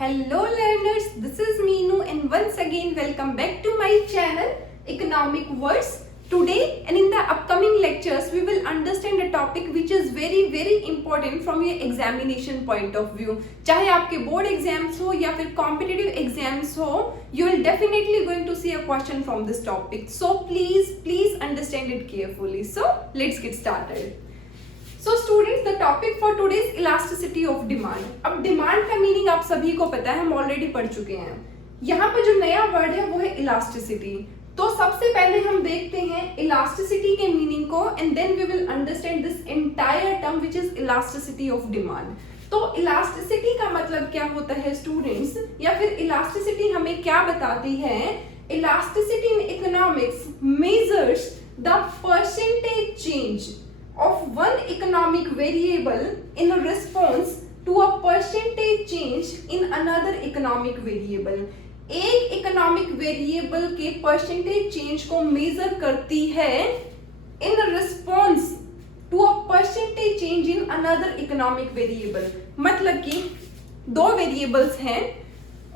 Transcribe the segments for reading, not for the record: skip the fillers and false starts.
Hello learners, this is Meenu and once again welcome back to my channel Economic Words. Today and in the upcoming lectures we will understand a topic which is very important from your examination point of view. चाहे आपके board exams हो या फिर competitive exams हो, you will definitely going to see a question from this topic. So please understand it carefully. So let's get started. So students, the topic for today is elasticity of demand. अब demand का meaning आप सभी को पता है, हम already पढ़ चुके हैं. यहाँ पे जो नया वर्ड है वो है इलास्टिसिटी. तो सबसे पहले हम देखते हैं इलास्टिसिटी के मीनिंग को and then we will understand this entire term which is elasticity of demand. तो इलास्टिसिटी का मतलब क्या होता है स्टूडेंट्स, या फिर इलास्टिसिटी हमें क्या बताती है? Elasticity in economics measures the percentage change of one economic variable in response to a percentage change in another economic variable. एक इकोनॉमिक वेरिएबल के परसेंटेज चेंज को मेजर करती है in response to a percentage change in another economic variable. मतलब कि दो variables हैं,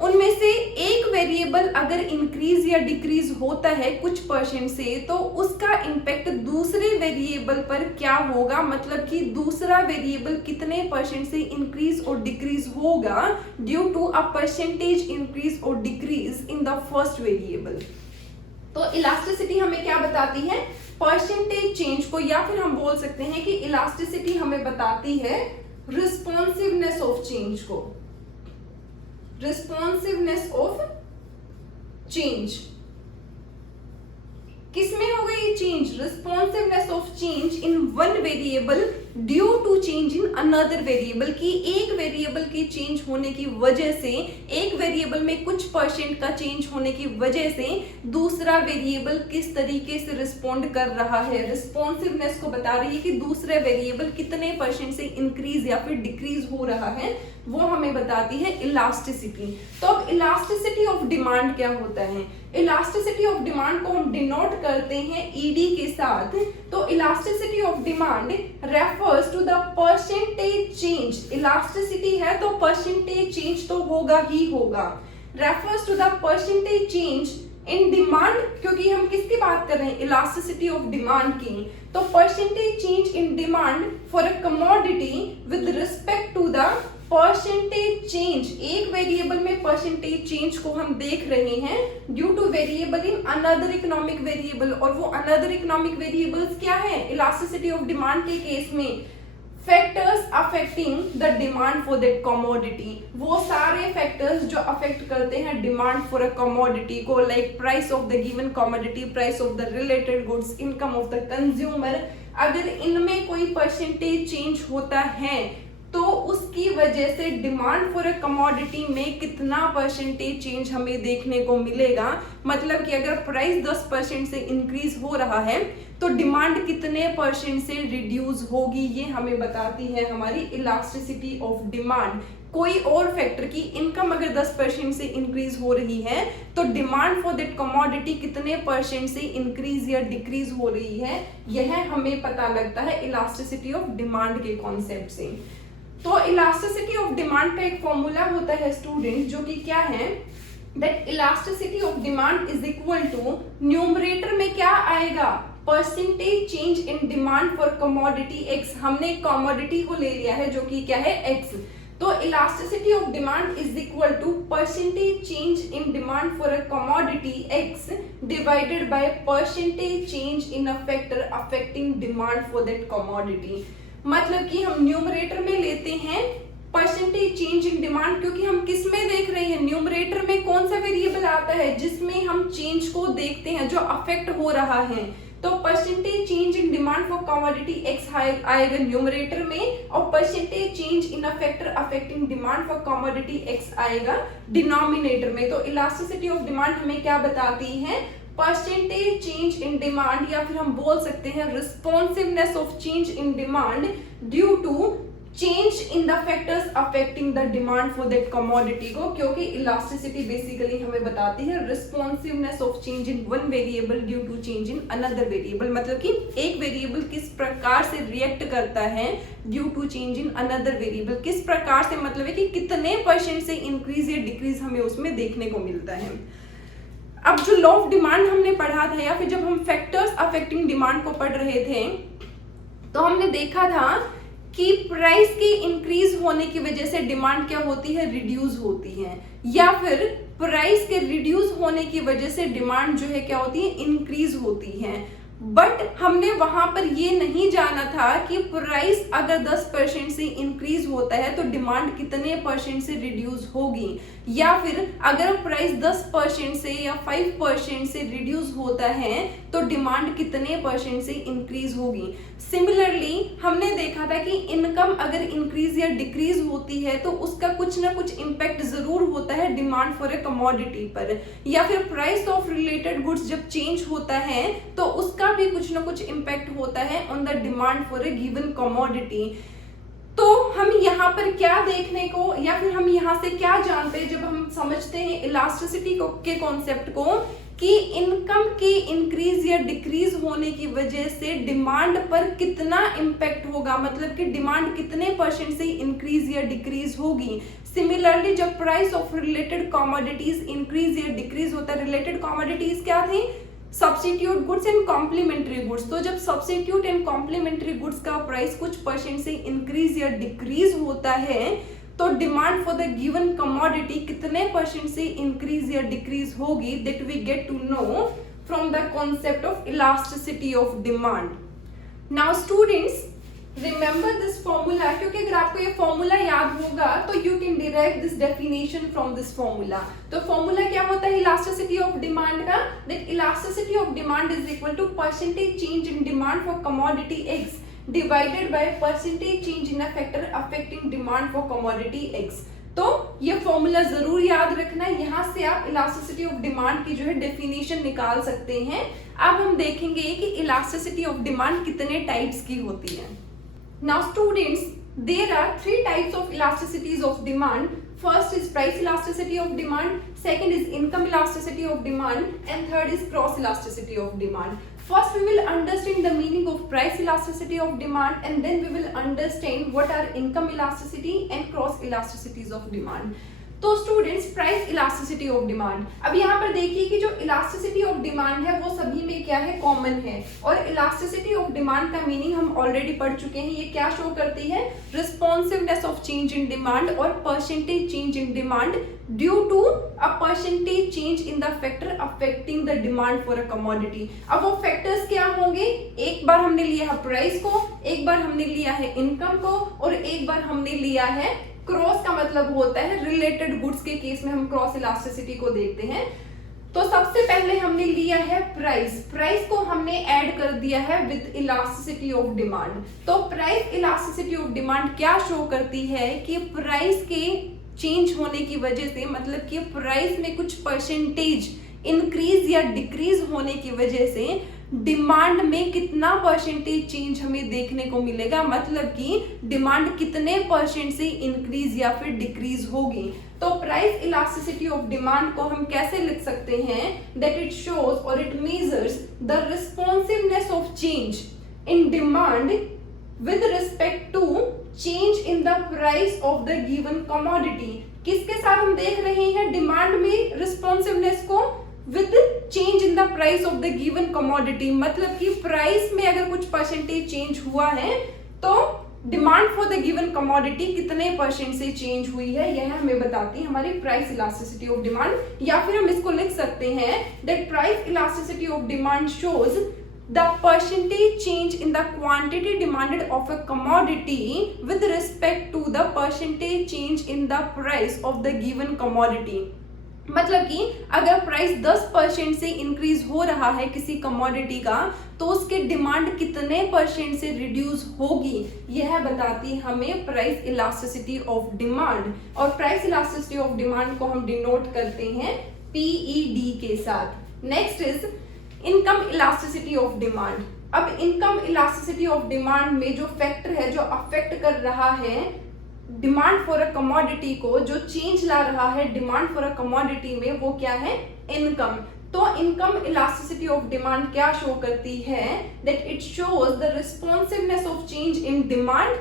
उनमें से एक वेरिएबल अगर इंक्रीज या डिक्रीज होता है कुछ परसेंट से, तो उसका इम्पैक्ट दूसरे वेरिएबल पर क्या होगा, मतलब कि दूसरा वेरिएबल कितने परसेंट से इंक्रीज और डिक्रीज होगा due to a percentage increase और decrease in the first variable. तो इलास्टिसिटी हमें क्या बताती है? परसेंटेज चेंज को, या फिर हम बोल सकते हैं कि इलास्टिसिटी हमें बताती है रिस्पॉन्सिवनेस ऑफ चेंज को. रिस्पॉन्सिवनेस ऑफ चेंज किसमें होगा ये change? Responsiveness of change in one variable due to change in another variable. की एक वेरिएबल की चेंज होने की वजह से, एक वेरिएबल में कुछ परसेंट का चेंज होने की वजह से दूसरा वेरिएबल किस तरीके से रिस्पॉन्ड कर रहा है. रिस्पॉन्सिवनेस को बता रही है कि दूसरे वेरिएबल कितने परसेंट से इंक्रीज या फिर डिक्रीज हो रहा है, वो हमें बताती है इलास्टिसिटी. तो अब इलास्टिसिटी ऑफ डिमांड क्या होता है? इलास्टिसिटी ऑफ डिमांड को हम डिनोट करते हैं ईडी के साथ. तो elasticity of demand refers to the percentage change. Elasticity है तो परसेंटेज चेंज तो होगा ही होगा. Refers to the percentage change in demand, क्योंकि हम किसकी बात कर रहे हैं? इलास्टिसिटी ऑफ डिमांड की. तो percentage change in demand for a commodity with respect to the percentage change. एक वेरिएबल में परसेंटेज चेंज को हम देख रहे हैं due to variable in another economic variable. और वो अनदर इकोनॉमिक वेरिएबल्स क्या है इलास्टिसिटी ऑफ डिमांड के केस में? Factors affecting the demand for that commodity. वो सारे फैक्टर्स जो अफेक्ट करते हैं डिमांड फॉर अ कमोडिटी को, like price of the given commodity, price of the related goods, income of the consumer. अगर इनमें कोई परसेंटेज चेंज होता है तो उसकी वजह से डिमांड फॉर अ कमोडिटी में कितना परसेंटेज चेंज हमें देखने को मिलेगा. मतलब कि अगर प्राइस 10% से इंक्रीज हो रहा है तो डिमांड कितने परसेंट से रिड्यूस होगी, ये हमें बताती है हमारी इलास्टिसिटी ऑफ डिमांड. कोई और फैक्टर की इनकम अगर 10% से इंक्रीज हो रही है तो डिमांड फॉर दैट कमोडिटी कितने परसेंट से इंक्रीज या डिक्रीज हो रही है, यह हमें पता लगता है इलास्टिसिटी ऑफ डिमांड के कॉन्सेप्ट से. तो इलास्टिसिटी ऑफ डिमांड का एक फॉर्मूला होता है स्टूडेंट, जो कि क्या है? That elasticity of demand is equal to, numerator में क्या आएगा? Percentage change in demand for commodity X. हमने कमोडिटी को ले लिया है जो कि क्या है? एक्स. तो elasticity of demand is equal to percentage change in demand for a commodity X divided by percentage change in a factor affecting demand for that commodity. मतलब कि हम न्यूमरेटर में लेते हैं परसेंटेज चेंज इन डिमांड, क्योंकि हम किस में देख रहे हैं? न्यूमरेटर में कौन सा वेरिएबल आता है जिसमें हम चेंज को देखते हैं, जो अफेक्ट हो रहा है. तो percentage change in demand for commodity x आएगा न्यूमरेटर में, और percentage change in a factor affecting demand for commodity x आएगा डिनोमिनेटर में. तो इलास्टिसिटी ऑफ डिमांड हमें क्या बताती है? परसेंटेज चेंज इन डिमांड, या फिर हम बोल सकते हैं responsiveness of change in demand due to change in the factors affecting the demand for that commodity को, क्योंकि इलास्टिसिटी बेसिकली हमें बताती है responsiveness of change in one variable due to change in another variable, मतलब कि एक variable किस प्रकार से रिएक्ट करता है due to change in another variable, किस प्रकार से, मतलब है कि कितने परसेंट से इंक्रीज या डिक्रीज हमें उसमें देखने को मिलता है। अब जो लॉ ऑफ डिमांड हमने पढ़ा था, या फिर जब हम फैक्टर्स अफेक्टिंग डिमांड को पढ़ रहे थे, तो हमने देखा था कि प्राइस के इंक्रीज होने की वजह से डिमांड क्या होती है, रिड्यूस होती है, या फिर प्राइस के रिड्यूस होने की वजह से डिमांड जो है क्या होती है, इंक्रीज होती है। बट हमने वहां पर ये नहीं जाना था कि प्राइस अगर 10% से इंक्रीज होता है तो डिमांड कितने परसेंट से रिड्यूस होगी, या फिर अगर प्राइस 10% से या 5% से रिड्यूस होता है तो डिमांड कितने परसेंट से इंक्रीज होगी। सिमिलरली हमने देखा था कि इनकम अगर इंक्रीज या डिक्रीज होती है तो उसका कुछ ना कुछ इम्पैक्ट जरूर होता है डिमांड फॉर ए कमोडिटी पर, या फिर प्राइस ऑफ रिलेटेड गुड्स जब चेंज होता है तो उसका भी कुछ ना कुछ इम्पैक्ट होता है on the demand for a given commodity. तो हम यहाँ पर क्या देखने को, या फिर हम यहाँ से क्या जानते हैं जब हम समझते हैं इलास्टिसिटी के कॉन्सेप्ट को, कि इनकम के इंक्रीज या डिक्रीज होने की वजह से डिमांड पर कितना इम्पैक्ट होगा, मतलब कि डिमांड कितने परसेंट से इंक्रीज या डिक्रीज होगी। सिमिलरली जब price of related commodities increase या डिक्रीज होता है, रिलेटेड कमोडिटीज क्या थी, substitute goods and complementary goods, तो जब सब्स्टिट्यूट एंड कॉम्प्लीमेंट्री गुड्स का प्राइस कुछ परसेंट से इंक्रीज या डिक्रीज होता है तो demand for the given commodity कितने परसेंट से इंक्रीज या डिक्रीज होगी, that we get to know from the concept of elasticity of demand. Now students remember this formula, क्योंकि अगर आपको ये फॉर्मूला याद होगा तो you can derive this definition from this formula. तो फॉर्मूला क्या होता है इलास्टिसिटी ऑफ डिमांड का, that elasticity of demand is equal to percentage change in demand for commodity X divided by percentage change in a factor affecting demand for commodity X. तो ये formula जरूर याद रखना है, यहाँ से आप इलास्टिसिटी ऑफ डिमांड की जो है डेफिनेशन निकाल सकते हैं। अब हम देखेंगे कि इलास्टिसिटी ऑफ डिमांड कितने टाइप्स की होती है। Now students, there are three types of elasticities of demand. First is price elasticity of demand, second is income elasticity of demand, and third is cross elasticity of demand. First we will understand the meaning of price elasticity of demand, and then we will understand what are income elasticity and cross elasticities of demand. तो students price elasticity of demand, अब यहाँ पर देखिए कि जो elasticity of demand है वो सभी में क्या है, कॉमन है। और इलास्टिसिटी ऑफ डिमांड का मीनिंग हम ऑलरेडी पढ़ चुके हैं, ये क्या शो करती है, responsiveness of change in demand और percentage change in demand due to a percentage change in the factor affecting the demand for a commodity. अब वो फैक्टर्स क्या होंगे, एक बार हमने लिया है प्राइस को, एक बार हमने लिया है इनकम को, और एक बार हमने लिया है क्रॉस का मतलब होता है रिलेटेड गुड्स के केस में हम क्रॉस इलास्टिसिटी को देखते हैं। तो सबसे पहले हमने लिया है प्राइस, प्राइस को हमने ऐड कर दिया है विद इलास्टिसिटी ऑफ डिमांड। तो प्राइस इलास्टिसिटी ऑफ डिमांड क्या शो करती है कि प्राइस के चेंज होने की वजह से, मतलब कि प्राइस में कुछ परसेंटेज इंक्रीज या डिक्रीज होने की वजह से डिमांड में कितना परसेंटेज चेंज हमें देखने को मिलेगा, मतलब कि डिमांड कितने परसेंट से इंक्रीज या फिर डिक्रीज होगी। तो प्राइस इलास्टिसिटी ऑफ डिमांड को हम कैसे लिख सकते हैं, दैट इट शोज और it measures the responsiveness of change in demand with respect to change in the price of the given commodity. किसके साथ हम देख रहे हैं डिमांड में रिस्पॉन्सिवनेस को, with change in the price of the given commodity, मतलब कि प्राइस में अगर कुछ परसेंटेज चेंज हुआ है तो demand for the given commodity कितने परसेंट से चेंज हुई है, यह हमें बताती है हमारी प्राइस इलास्टिसिटी ऑफ डिमांड। या फिर हम इसको लिख सकते हैं that price elasticity of demand shows the percentage change in the quantity demanded of a commodity with respect to the percentage change in the price of the given commodity। मतलब कि अगर प्राइस 10% से इंक्रीज हो रहा है किसी commodity का तो उसके डिमांड कितने परसेंट से रिड्यूस होगी, यह बताती हमें प्राइस इलास्टिसिटी ऑफ डिमांड। और प्राइस इलास्टिसिटी ऑफ डिमांड को हम डिनोट करते हैं PED के साथ। Next is income elasticity of demand. अब इनकम इलास्टिसिटी ऑफ डिमांड में जो फैक्टर है जो अफेक्ट कर रहा है डिमांड फॉर अ कमोडिटी को, जो चेंज ला रहा है डिमांड फॉर अ कमोडिटी में, वो क्या है? इनकम। तो इनकम इलास्टिसिटी ऑफ डिमांड क्या शो करती है? That it shows the responsiveness of change in demand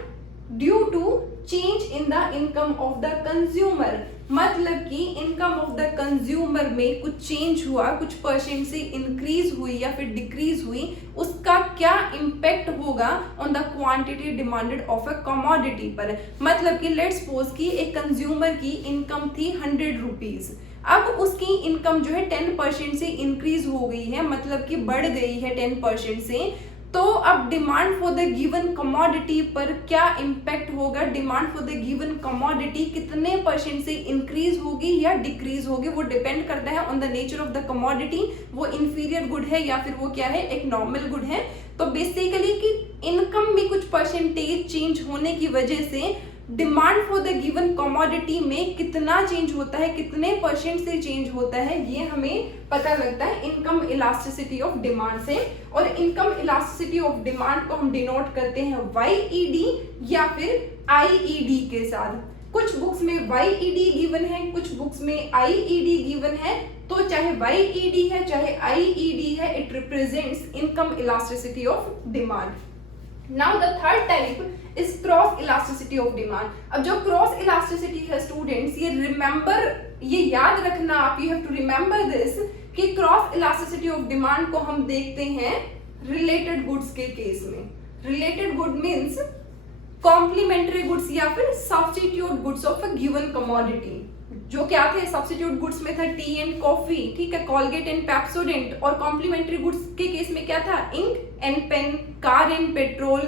due to change in the income of the consumer. मतलब कि इनकम ऑफ द कंज्यूमर में कुछ चेंज हुआ, कुछ परसेंट से इंक्रीज हुई या फिर डिक्रीज हुई, उसका क्या इम्पैक्ट होगा on the quantity demanded of a commodity पर। मतलब कि लेट्स सपोज कि एक कंज्यूमर की इनकम थी 100 रुपीज, अब उसकी इनकम जो है 10% से इंक्रीज हो गई है, मतलब कि बढ़ गई है 10% से। तो अब demand for the given commodity पर क्या इम्पैक्ट होगा? Demand for the given commodity कितने परसेंट से इंक्रीज होगी या डिक्रीज होगी, वो डिपेंड करता है on the nature of the commodity. वो इंफीरियर गुड है या फिर वो क्या है? एक नॉर्मल गुड है। तो बेसिकली कि इनकम में कुछ परसेंटेज चेंज होने की वजह से demand for the given commodity में कितना चेंज होता है, कितने परसेंट से चेंज होता है, ये हमें पता लगता है इनकम इलास्टिसिटी ऑफ डिमांड से। और इनकम इलास्टिसिटी ऑफ डिमांड को हम डिनोट करते हैं YED या फिर IED के साथ। कुछ बुक्स में YED गिवन है, कुछ बुक्स में IED गिवन है। तो चाहे YED है चाहे IED है, it represents income elasticity of demand. Now the third type is cross elasticity of demand. अब जो cross elasticity है स्टूडेंट्स, ये रिमेंबर, ये याद रखना आप, you have to remember this कि क्रॉस इलास्टिसिटी ऑफ डिमांड को हम देखते हैं रिलेटेड गुड्स के केस में। Related good means complementary goods या फिर substitute goods of a given commodity. जो क्या थे? सब्स्टिट्यूट गुड्स में था टी एंड कॉफी, ठीक है, कोलगेट एंड पेप्सोडेंट। और कॉम्प्लीमेंट्री गुड्स के केस में क्या था? Ink and pen, car and petrol,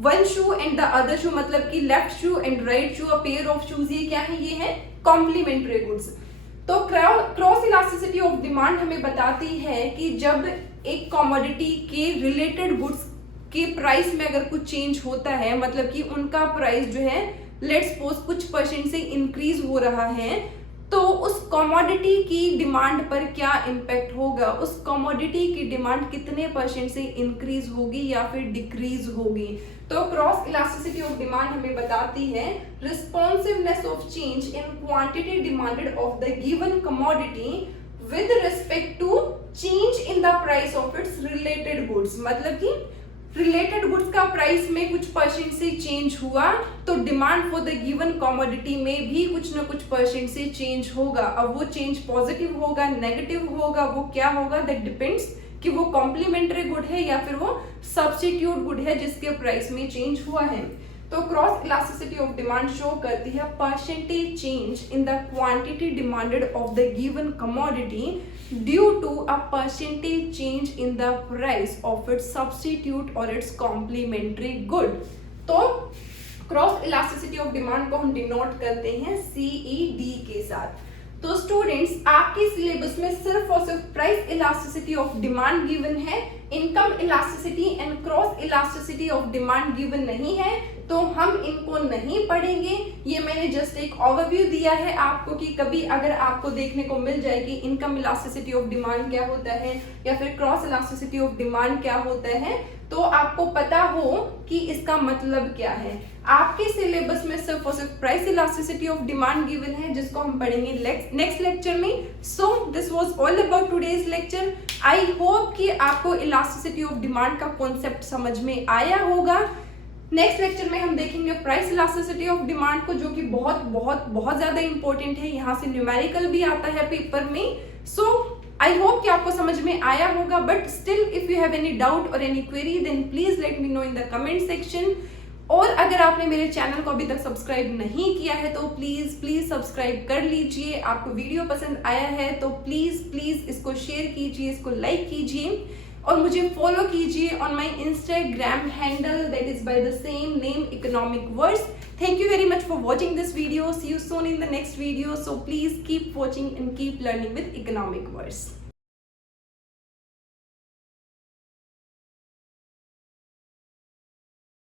one shoe and the other shoe, मतलब कि left shoe and right shoe, a pair of shoes. ये क्या है? ये है कॉम्प्लीमेंट्री गुड्स। तो क्रॉस इलास्टिसिटी ऑफ डिमांड हमें बताती है कि जब एक कमोडिटी के रिलेटेड गुड्स के प्राइस में अगर कुछ चेंज होता है, मतलब कि उनका प्राइस जो है लेट्स सपोज कुछ परसेंट से इंक्रीज हो रहा है, तो उस कमोडिटी की डिमांड पर क्या इम्पैक्ट होगा? उस कमोडिटी की डिमांड कितने परसेंट से इंक्रीज होगी या फिर डिक्रीज होगी? तो क्रॉस इलास्टिसिटी ऑफ डिमांड हमें बताती है responsiveness of change in quantity demanded of the given commodity with respect to change in the price of its related goods. मतलब कि रिलेटेड गुड्स का प्राइस में कुछ परसेंट से चेंज हुआ तो demand for the given commodity में भी कुछ ना कुछ परसेंट से चेंज होगा। अब वो चेंज पॉजिटिव होगा, नेगेटिव होगा, वो क्या होगा? दैट डिपेंड्स कि वो कॉम्प्लीमेंट्री गुड है या फिर वो सब्स्टिट्यूट गुड है जिसके प्राइस में चेंज हुआ है। तो cross elasticity of demand show करती है percentage change in the quantity demanded of the given commodity due to a percentage change in the price of its substitute or its complementary good। तो cross elasticity of demand को हम denote करते हैं CED के साथ। तो students, आपके syllabus में सिर्फ और सिर्फ price elasticity of demand given है, income elasticity and cross elasticity of demand given नहीं है, तो हम इनको नहीं पढ़ेंगे। ये मैंने जस्ट एक ओवरव्यू दिया है आपको कि कभी अगर आपको देखने को मिल जाए कि इनकम इलास्टिसिटी ऑफ डिमांड क्या होता है या फिर क्रॉस इलास्टिसिटी ऑफ डिमांड क्या होता है, तो आपको पता हो कि इसका मतलब क्या है। आपके सिलेबस में सिर्फ और सिर्फ price elasticity of demand given है, जिसको हम पढ़ेंगे नेक्स्ट लेक्चर में। So this was all about today's lecture. I hope कि आपको इलास्टिसिटी ऑफ डिमांड का कॉन्सेप्ट समझ में आया होगा। नेक्स्ट लेक्चर में हम देखेंगे प्राइस इलास्टिसिटी ऑफ डिमांड को, जो कि बहुत बहुत बहुत ज्यादा इंपॉर्टेंट है, यहाँ से न्यूमेरिकल भी आता है पेपर में। सो आई होप कि आपको समझ में आया होगा, but still if you have any doubt और any query then please let me know in the comment section. और अगर आपने मेरे चैनल को अभी तक सब्सक्राइब नहीं किया है तो प्लीज सब्सक्राइब कर लीजिए। आपको वीडियो पसंद आया है तो प्लीज इसको शेयर कीजिए, इसको लाइक कीजिए और मुझे फॉलो कीजिए on my Instagram handle, that is by the same name economic words. Thank you very much for watching this video. See you soon in the next video. So please keep watching and keep learning with economic words.